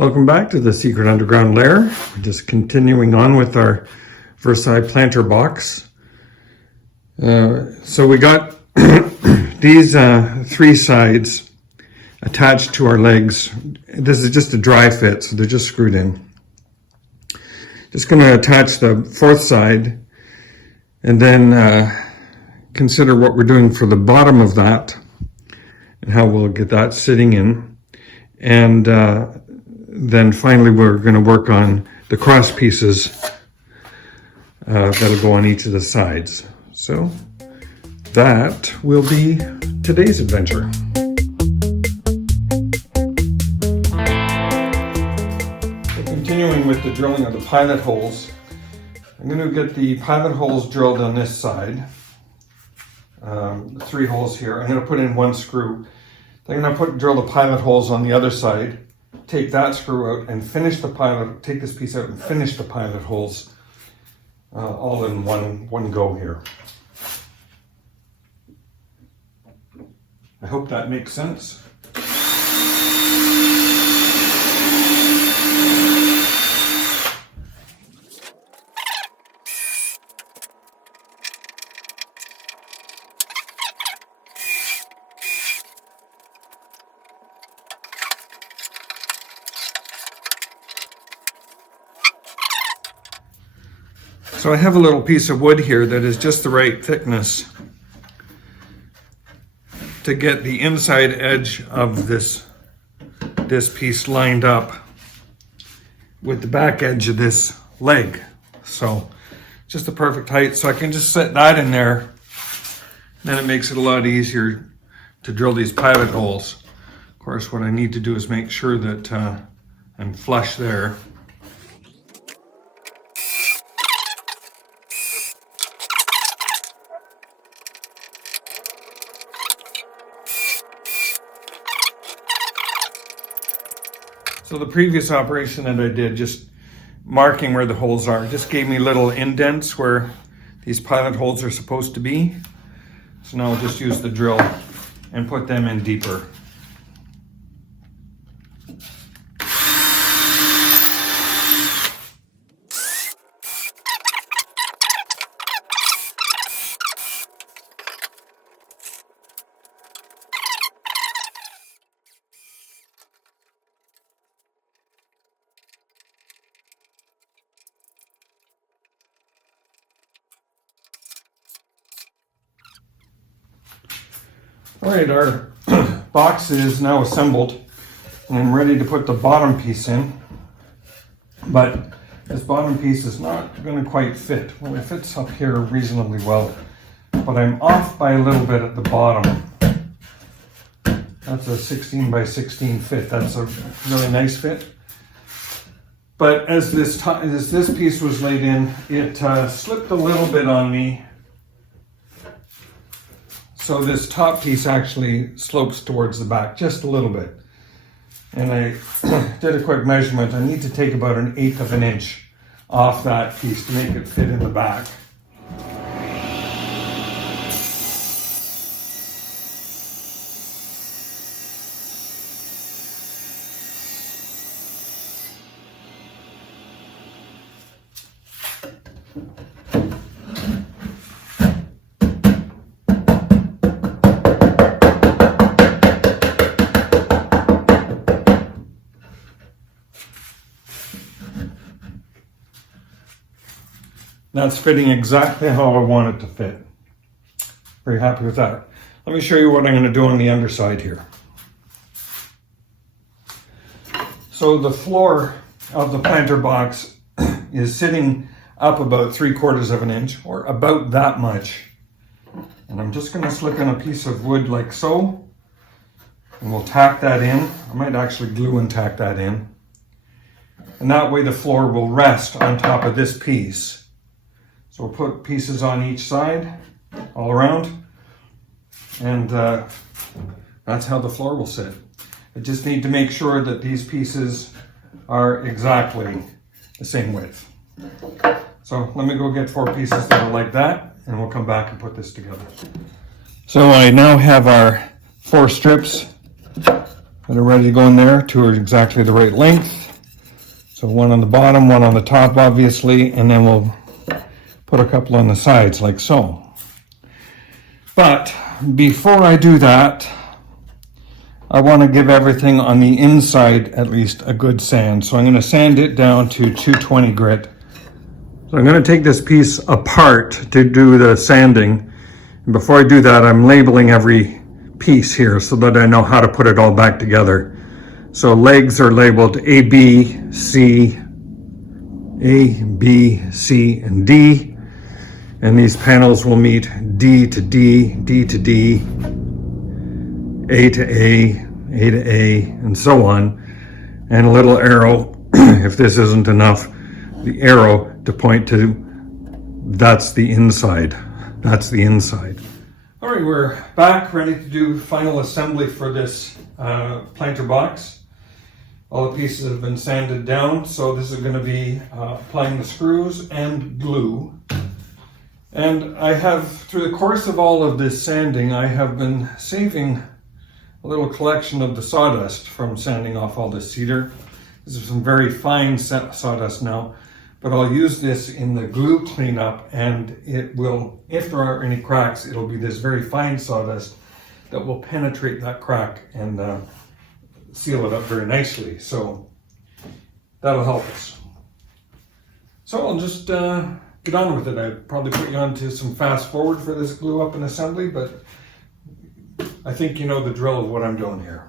Welcome back to the Secret Underground Lair. We're just continuing on with our Versaille Planter box. So we got these three sides attached to our legs. This is just a dry fit, so they're just screwed in. Just going to attach the fourth side and then consider what we're doing for the bottom of that and how we'll get that sitting in. And then finally we're going to work on the cross pieces that'll go on each of the sides. So that will be today's adventure. So continuing with the drilling of the pilot holes, I'm going to get the pilot holes drilled on this side. The three holes here. I'm going to put in one screw. Then I'm going to drill the pilot holes on the other side, take that screw out and finish the pilot, take this piece out and finish the pilot holes all in one go here. I hope that makes sense. So I have a little piece of wood here that is just the right thickness to get the inside edge of this piece lined up with the back edge of this leg. So just the perfect height. So I can just set that in there. Then it makes it a lot easier to drill these pilot holes. Of course, what I need to do is make sure that I'm flush there. So the previous operation that I did, just marking where the holes are, just gave me little indents where these pilot holes are supposed to be. So now I'll just use the drill and put them in deeper. All right, our box is now assembled and I'm ready to put the bottom piece in, but this bottom piece is not going to quite fit. Well, it fits up here reasonably well, but I'm off by a little bit at the bottom. That's a 16 by 16 fit. That's a really nice fit. But as this piece was laid in, it slipped a little bit on me. So this top piece actually slopes towards the back just a little bit. And I did a quick measurement. I need to take about 1/8 of an inch off that piece to make it fit in the back. That's fitting exactly how I want it to fit. Very happy with that. Let me show you what I'm going to do on the underside here. So the floor of the planter box is sitting up about 3/4 of an inch, or about that much. And I'm just going to slip in a piece of wood like so, and we'll tack that in. I might actually glue and tack that in. And that way the floor will rest on top of this piece. So we'll put pieces on each side, all around, and that's how the floor will sit. I just need to make sure that these pieces are exactly the same width. So let me go get 4 pieces that are like that, and we'll come back and put this together. So I now have our 4 strips that are ready to go in there to exactly the right length. So one on the bottom, one on the top, obviously, and then we'll put a couple on the sides like so. But before I do that, I want to give everything on the inside at least a good sand. So I'm going to sand it down to 220 grit. So I'm going to take this piece apart to do the sanding. And before I do that, I'm labeling every piece here so that I know how to put it all back together. So legs are labeled A, B, C, and D. And these panels will meet D to D, D to D, A to A to A, and so on. And a little arrow, if this isn't enough, the arrow to point to that's the inside. That's the inside. All right, we're back, ready to do final assembly for this planter box. All the pieces have been sanded down, so this is going to be applying the screws and glue. And I have, through the course of all of this sanding, I have been saving a little collection of the sawdust from sanding off all this cedar. This is some very fine sawdust now, but I'll use this in the glue cleanup, and it will, if there are any cracks, it'll be this very fine sawdust that will penetrate that crack and seal it up very nicely. So that'll help us. So I'll just get on with it. I'd probably put you on to some fast forward for this glue up and assembly, but I think you know the drill of what I'm doing here.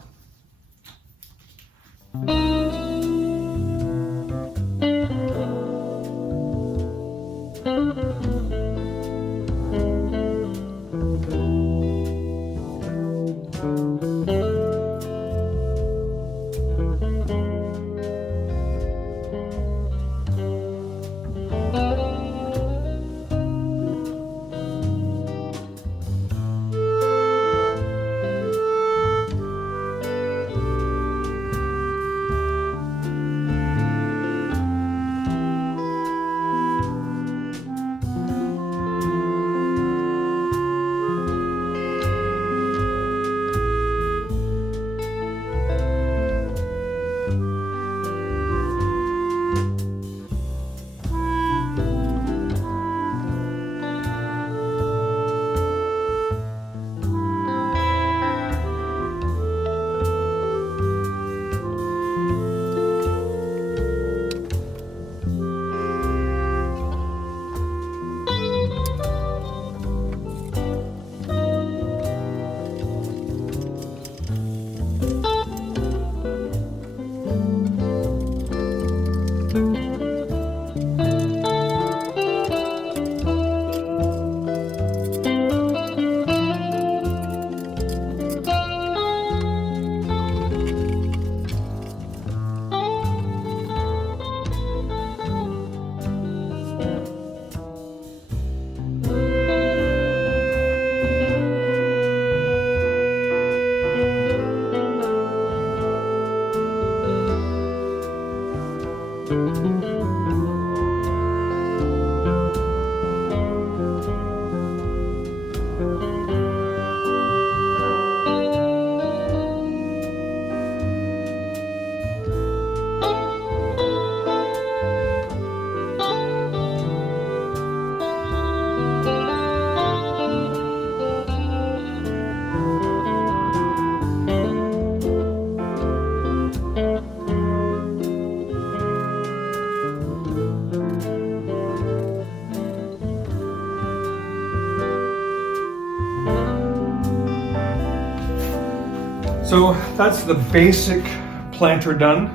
So that's the basic planter done.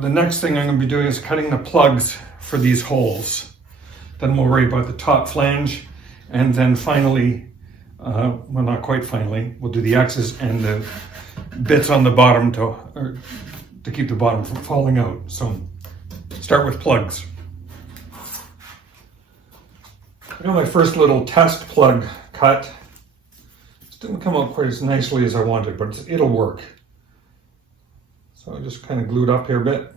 The next thing I'm going to be doing is cutting the plugs for these holes. Then we'll worry about the top flange, and then finally, well, not quite finally, we'll do the X's and the bits on the bottom to keep the bottom from falling out. So start with plugs. I got my first little test plug cut. Didn't come out quite as nicely as I wanted, but it'll work. So I just kind of glued up here a bit.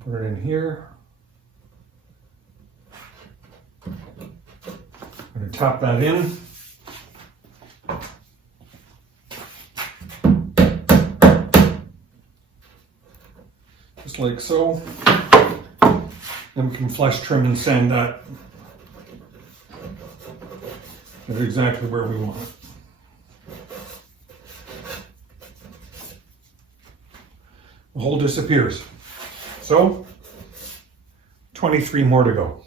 Put it in here. I'm going to tap that in. just like so. Then we can flush, trim, and sand that at exactly where we want it. The hole disappears. So, 23 more to go.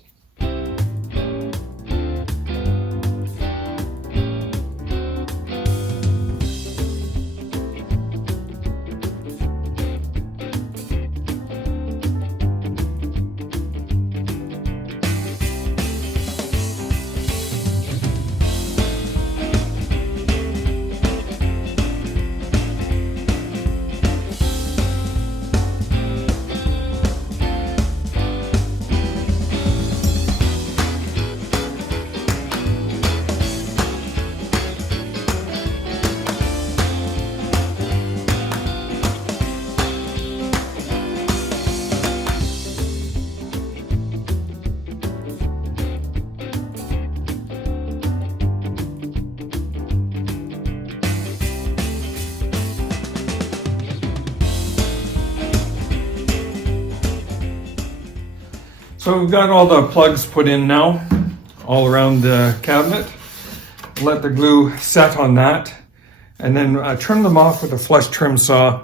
So we've got all the plugs put in now, all around the cabinet. Let the glue set on that, and then trim them off with a flush trim saw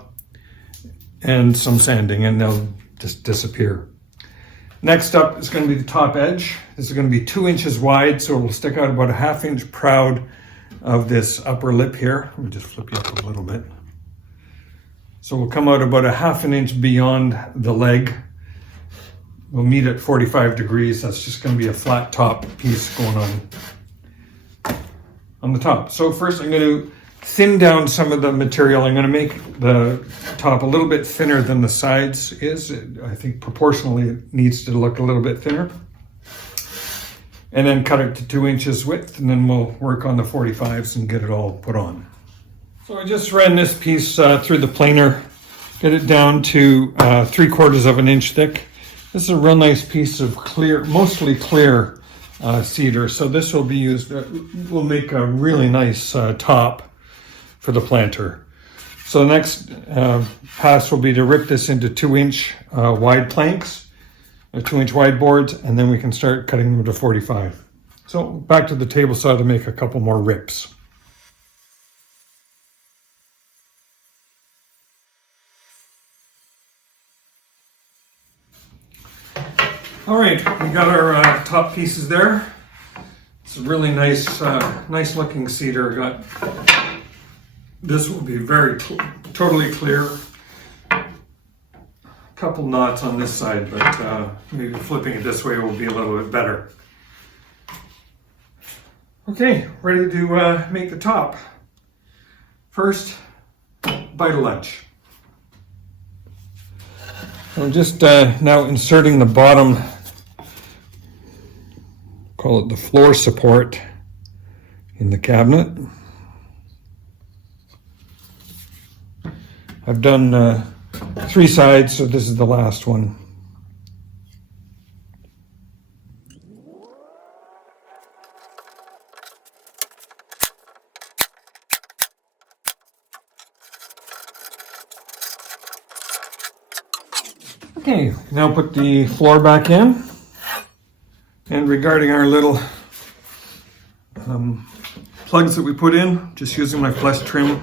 and some sanding, and they'll just disappear. Next up is going to be the top edge. This is going to be 2 inches wide, so it will stick out about a 1/2 inch proud of this upper lip here. Let me just flip you up a little bit. So we'll come out about a 1/2 inch beyond the leg. We'll meet at 45 degrees. That's just going to be a flat top piece going on the top. So first I'm going to thin down some of the material. I'm going to make the top a little bit thinner than the sides is. I think proportionally it needs to look a little bit thinner. And then cut it to 2 inches width, and then we'll work on the 45s and get it all put on. So I just ran this piece through the planer, get it down to 3/4 of an inch thick. This is a real nice piece of clear, mostly clear cedar. So this will be used, will make a really nice top for the planter. So the next pass will be to rip this into 2 inch wide planks, 2 inch wide boards, and then we can start cutting them to 45. So back to the table saw to make a couple more rips. All right, we got our top pieces there. It's a really nice, nice looking cedar. This will be very totally clear. A couple knots on this side, but maybe flipping it this way will be a little bit better. Okay, ready to make the top. First, bite of lunch. I'm just now inserting the bottom, call it the floor support, in the cabinet. I've done 3 sides, so this is the last one. Okay, now put the floor back in. And regarding our little plugs that we put in, just using my flush trim.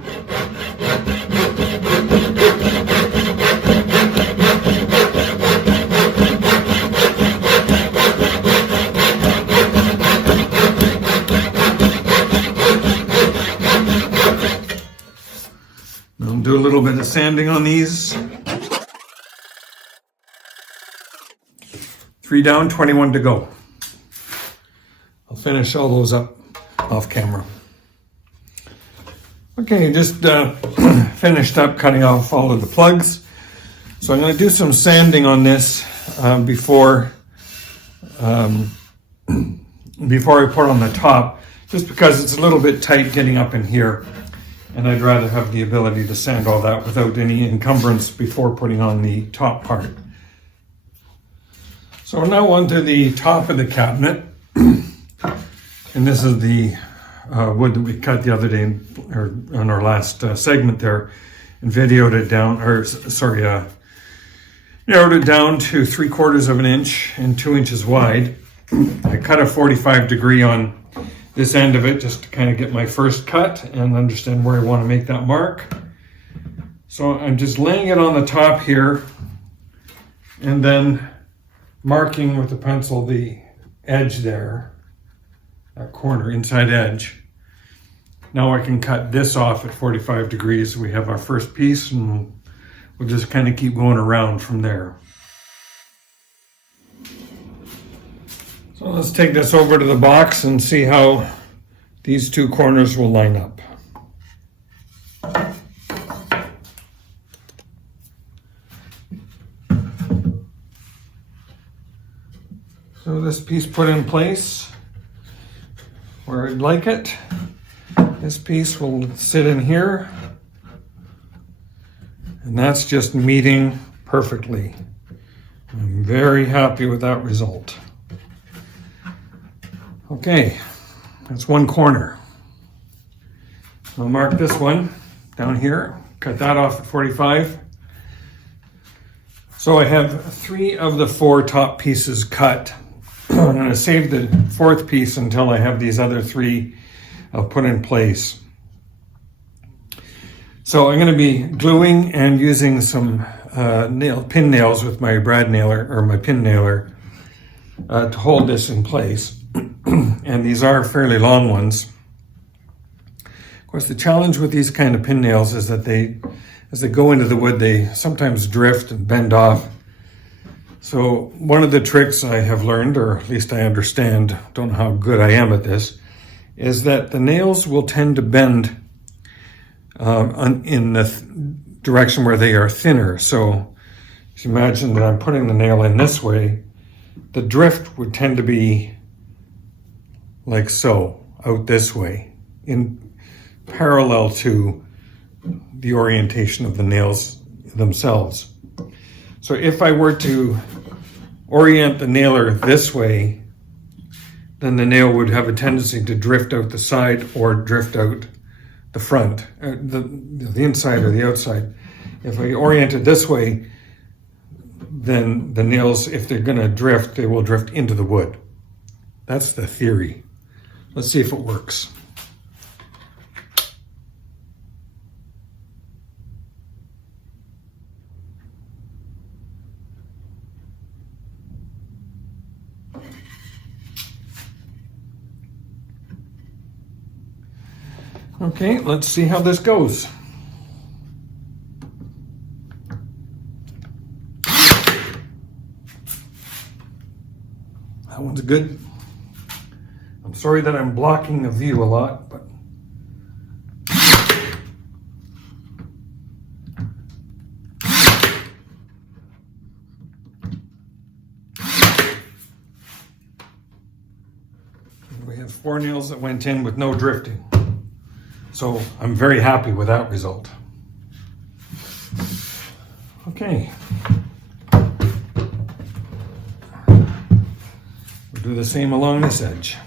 I'll do a little bit of sanding on these. 3 down, 21 to go. I'll finish all those up off camera. Okay, just finished up cutting off all of the plugs. So I'm going to do some sanding on this before I put on the top, just because it's a little bit tight getting up in here. And I'd rather have the ability to sand all that without any encumbrance before putting on the top part. So we're now onto the top of the cabinet, and this is the wood that we cut the other day on our last segment there, and videoed it down, or sorry, narrowed it down to 3/4 of an inch and 2 inches wide. I cut a 45 degree on this end of it just to kind of get my first cut and understand where I want to make that mark. So I'm just laying it on the top here and then marking with the pencil the edge there, that corner, inside edge. Now I can cut this off at 45 degrees. We have our first piece and we'll just kind of keep going around from there. So let's take this over to the box and see how these two corners will line up. So this piece put in place where I'd like it. This piece will sit in here. And that's just meeting perfectly. I'm very happy with that result. Okay, that's one corner. I'll mark this one down here, cut that off at 45. So I have 3 of the 4 top pieces cut. I'm going to save the 4th piece until I have these other 3 put in place. So I'm going to be gluing and using some pin nails with my brad nailer or my pin nailer to hold this in place. And these are fairly long ones. Of course, the challenge with these kind of pin nails is that as they go into the wood, they sometimes drift and bend off. So one of the tricks I have learned, or at least I understand, don't know how good I am at this, is that the nails will tend to bend in the direction where they are thinner. So if you imagine that I'm putting the nail in this way, the drift would tend to be like so, out this way, in parallel to the orientation of the nails themselves. So if I were to orient the nailer this way, then the nail would have a tendency to drift out the side or drift out the front, the inside or the outside. If I orient it this way, then the nails, if they're going to drift, they will drift into the wood. That's the theory. Let's see if it works. Okay, let's see how this goes. That one's good. I'm sorry that I'm blocking the view a lot, but we have 4 nails that went in with no drifting. So I'm very happy with that result. Okay. We'll do the same along this edge.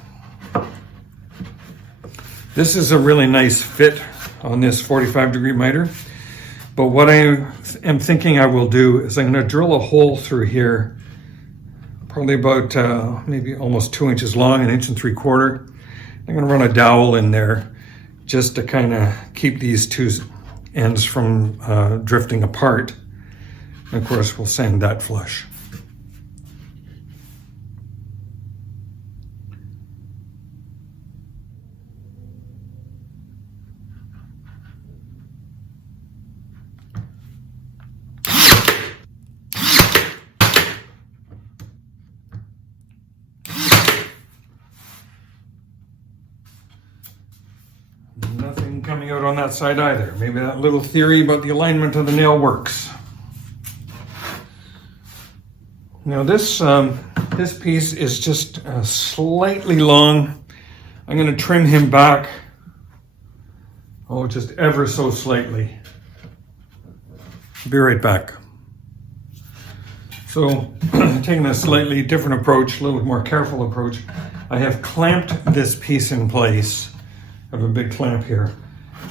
This is a really nice fit on this 45-degree miter. But what I am thinking I will do is I'm going to drill a hole through here, probably about maybe almost 2 inches long, 1 3/4 inches. I'm going to run a dowel in there just to kind of keep these 2 ends from drifting apart. And of course, we'll sand that flush. Nothing coming out on that side either. Maybe that little theory about the alignment of the nail works. Now this piece is just slightly long. I'm going to trim him back, just ever so slightly. Be right back. So taking a slightly different approach, a little more careful approach, I have clamped this piece in place. I have a big clamp here.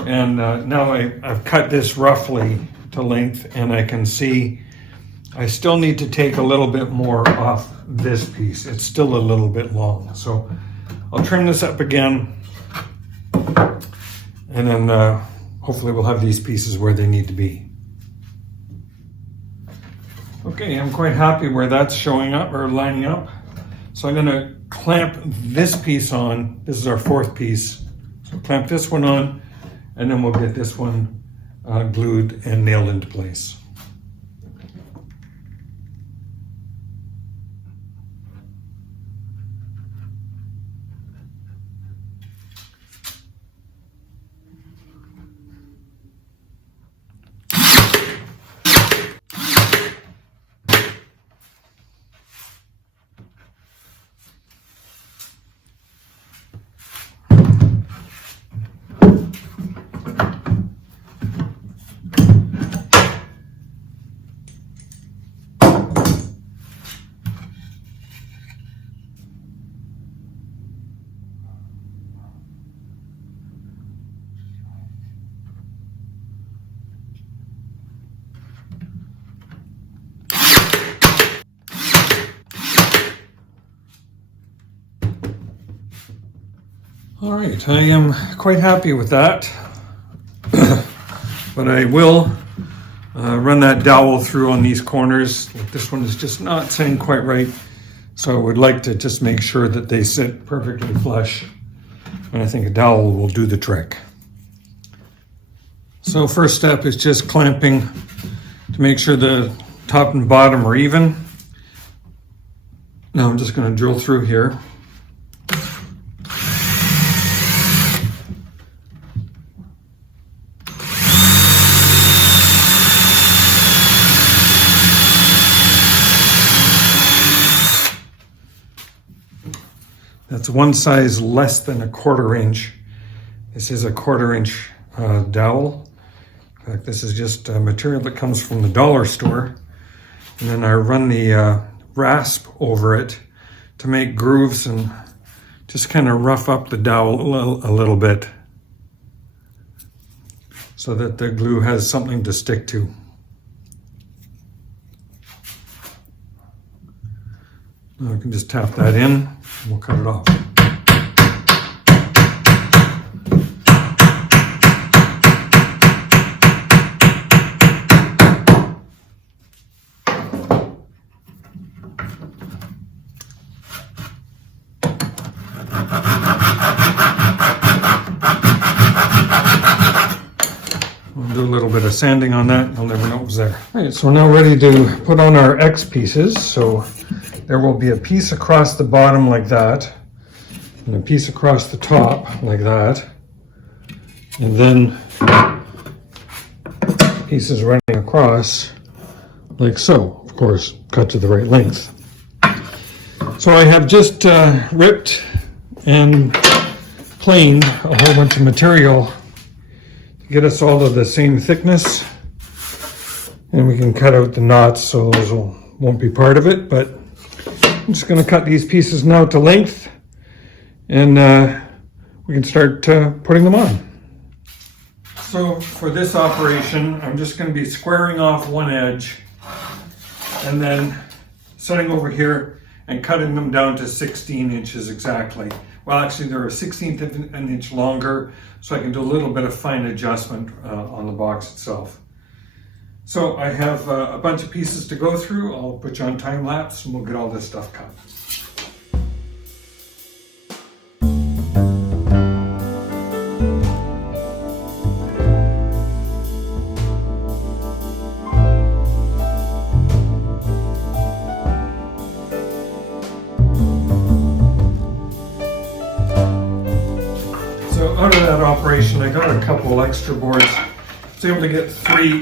And now I've cut this roughly to length, and I can see I still need to take a little bit more off this piece. It's still a little bit long. So I'll trim this up again, and then hopefully we'll have these pieces where they need to be. Okay, I'm quite happy where that's showing up or lining up. So I'm gonna clamp this piece on. This is our fourth piece. So clamp this one on, and then we'll get this one glued and nailed into place. All right, I am quite happy with that, but I will run that dowel through on these corners. This one is just not sitting quite right, so I would like to just make sure that they sit perfectly flush, and I think a dowel will do the trick. So first step is just clamping to make sure the top and bottom are even. Now I'm just going to drill through here. That's one size less than a 1/4 inch. This is a 1/4 inch dowel. In fact, this is just material that comes from the dollar store. And then I run the rasp over it to make grooves and just kind of rough up the dowel a little bit so that the glue has something to stick to. Now I can just tap that in and we'll cut it off. We'll do a little bit of sanding on that. You'll never know it was there. All right, so we're now ready to put on our X pieces. So there will be a piece across the bottom like that, and a piece across the top like that, and then pieces running across like so, of course, cut to the right length. So I have just ripped and planed a whole bunch of material to get us all of the same thickness, and we can cut out the knots so those won't be part of it, but I'm just going to cut these pieces now to length, and we can start putting them on. So for this operation, I'm just going to be squaring off one edge and then setting over here and cutting them down to 16 inches exactly. Well, actually they're a 16th of an inch longer, so I can do a little bit of fine adjustment on the box itself. So I have a bunch of pieces to go through. I'll put you on time lapse and we'll get all this stuff cut. So out of that operation, I got a couple extra boards. I was able to get 3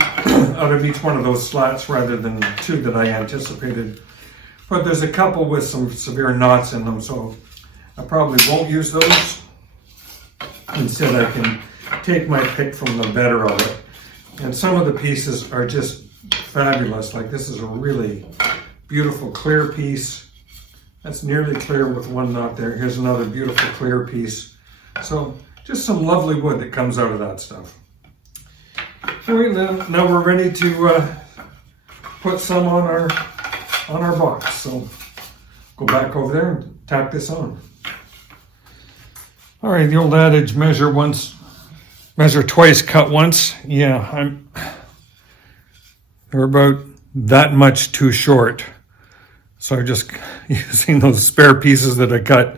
out of each one of those slats rather than 2 that I anticipated. But there's a couple with some severe knots in them, so I probably won't use those. Instead, I can take my pick from the better of it. And some of the pieces are just fabulous. Like this is a really beautiful clear piece. That's nearly clear with one knot there. Here's another beautiful clear piece. So just some lovely wood that comes out of that stuff. All right, now we're ready to put some on our box. So go back over there and tack this on. All right, the old adage, measure twice, cut once. Yeah, they're about that much too short. So I'm just using those spare pieces that I cut,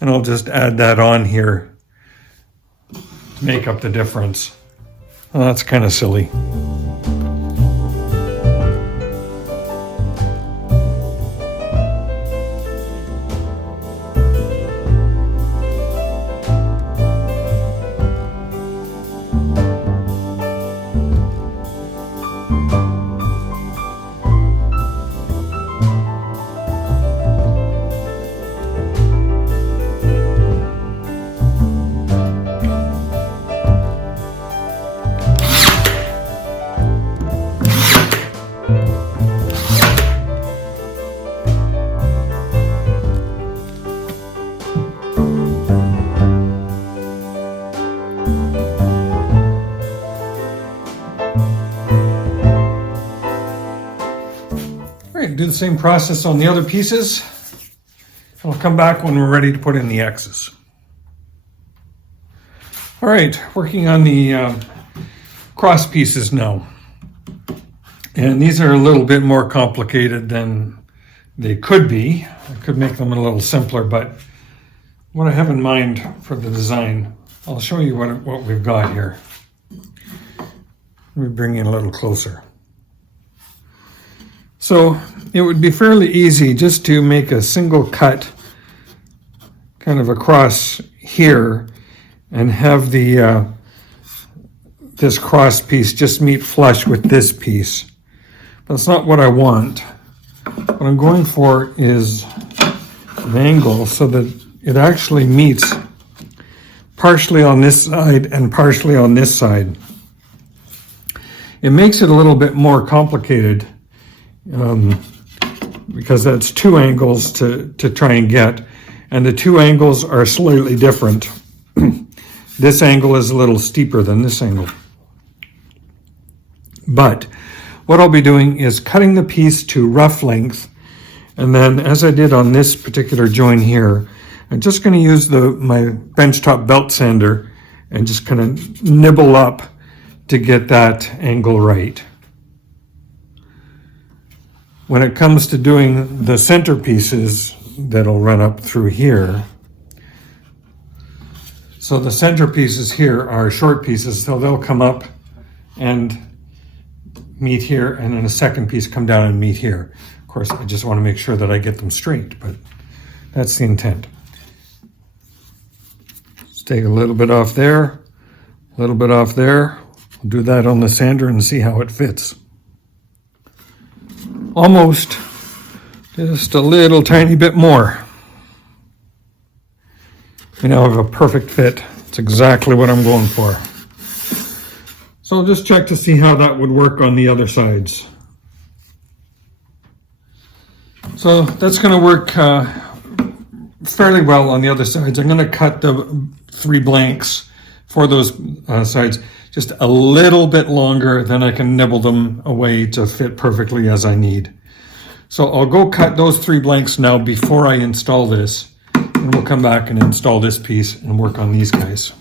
and I'll just add that on here to make up the difference. Well, that's kind of silly. Do the same process on the other pieces. I'll come back when we're ready to put in the X's. All right, working on the cross pieces now. And these are a little bit more complicated than they could be. I could make them a little simpler, but what I have in mind for the design, I'll show you what we've got here. Let me bring you a little closer. So it would be fairly easy just to make a single cut kind of across here and have the this cross piece just meet flush with this piece. But that's not what I want. What I'm going for is an angle so that it actually meets partially on this side and partially on this side. It makes it a little bit more complicated because that's two angles to try and get, and the two angles are slightly different. This angle is a little steeper than this angle. But what I'll be doing is cutting the piece to rough length, and then as I did on this particular join here, I'm just going to use my benchtop belt sander and just kind of nibble up to get that angle right. When it comes to doing the center pieces that'll run up through here, so the center pieces here are short pieces, so they'll come up and meet here, and then a second piece come down and meet here. Of course, I just want to make sure that I get them straight, but that's the intent. Let's take a little bit off there, a little bit off there. We'll do that on the sander and see how it fits. Almost, just a little tiny bit more. We now have a perfect fit. It's exactly what I'm going for. So I'll just check to see how that would work on the other sides. So that's going to work fairly well on the other sides. I'm going to cut the 3 blanks for those sides just a little bit longer, then I can nibble them away to fit perfectly as I need. So I'll go cut those 3 blanks now before I install this, and we'll come back and install this piece and work on these guys.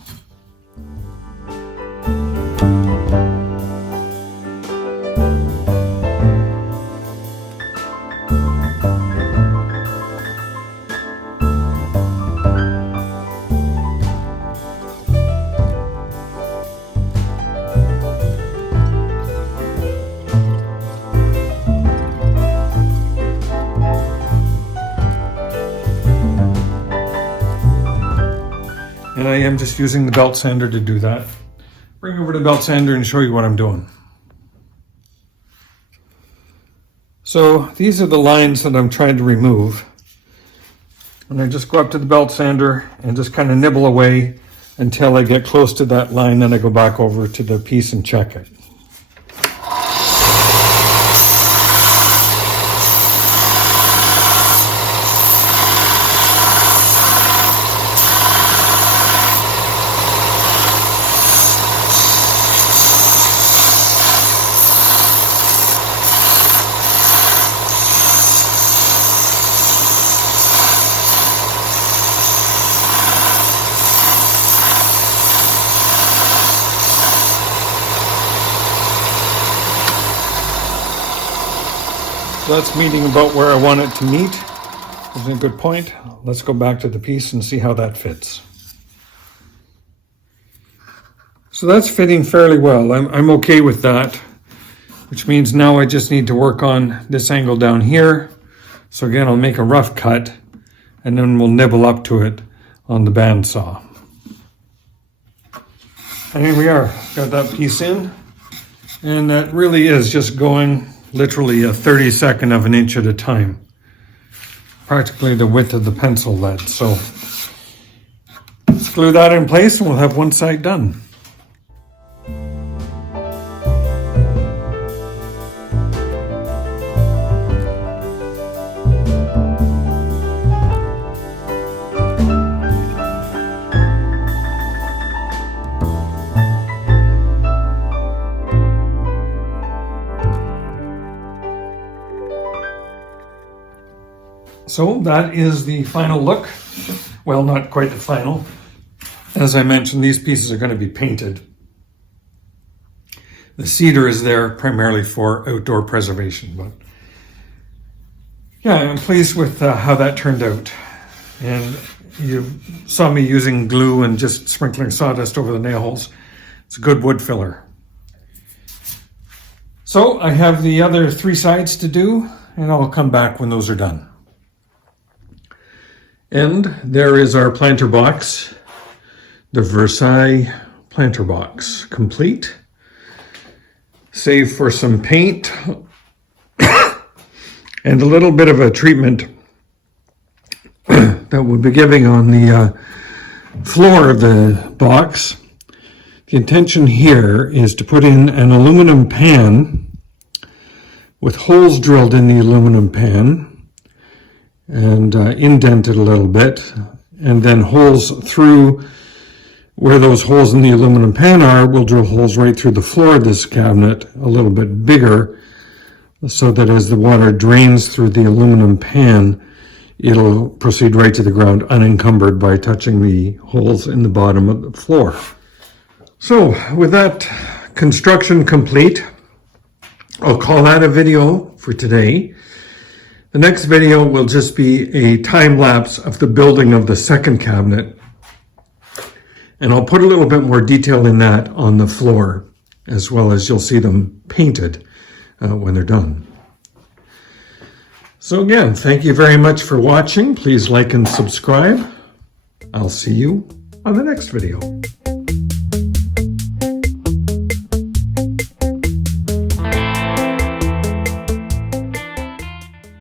And I am just using the belt sander to do that. Bring over the belt sander and show you what I'm doing. So these are the lines that I'm trying to remove. And I just go up to the belt sander and just kind of nibble away until I get close to that line, then I go back over to the piece and check it. So that's meeting about where I want it to meet. That's a good point. Let's go back to the piece and see how that fits. So that's fitting fairly well. I'm okay with that, which means now I just need to work on this angle down here. So again, I'll make a rough cut and then we'll nibble up to it on the bandsaw. And here we are, got that piece in. And that really is just going literally a 32nd of an inch at a time. Practically the width of the pencil lead. So let's glue that in place and we'll have one side done. So that is the final look. Well, not quite the final. As I mentioned, these pieces are going to be painted. The cedar is there primarily for outdoor preservation, but yeah, I'm pleased with how that turned out. And you saw me using glue and just sprinkling sawdust over the nail holes. It's a good wood filler. So I have the other 3 sides to do, and I'll come back when those are done. And there is our planter box, the Versaille Planter box, complete. Save for some paint and a little bit of a treatment that we'll be giving on the floor of the box. The intention here is to put in an aluminum pan with holes drilled in the aluminum pan and indented a little bit, and then holes through where those holes in the aluminum pan are. We'll drill holes right through the floor of this cabinet, a little bit bigger, so that as the water drains through the aluminum pan, it'll proceed right to the ground unencumbered by touching the holes in the bottom of the floor. So with that construction complete, I'll call that a video for today. The next video will just be a time lapse of the building of the second cabinet. And I'll put a little bit more detail in that on the floor, as well as you'll see them painted when they're done. So again, thank you very much for watching. Please like and subscribe. I'll see you on the next video.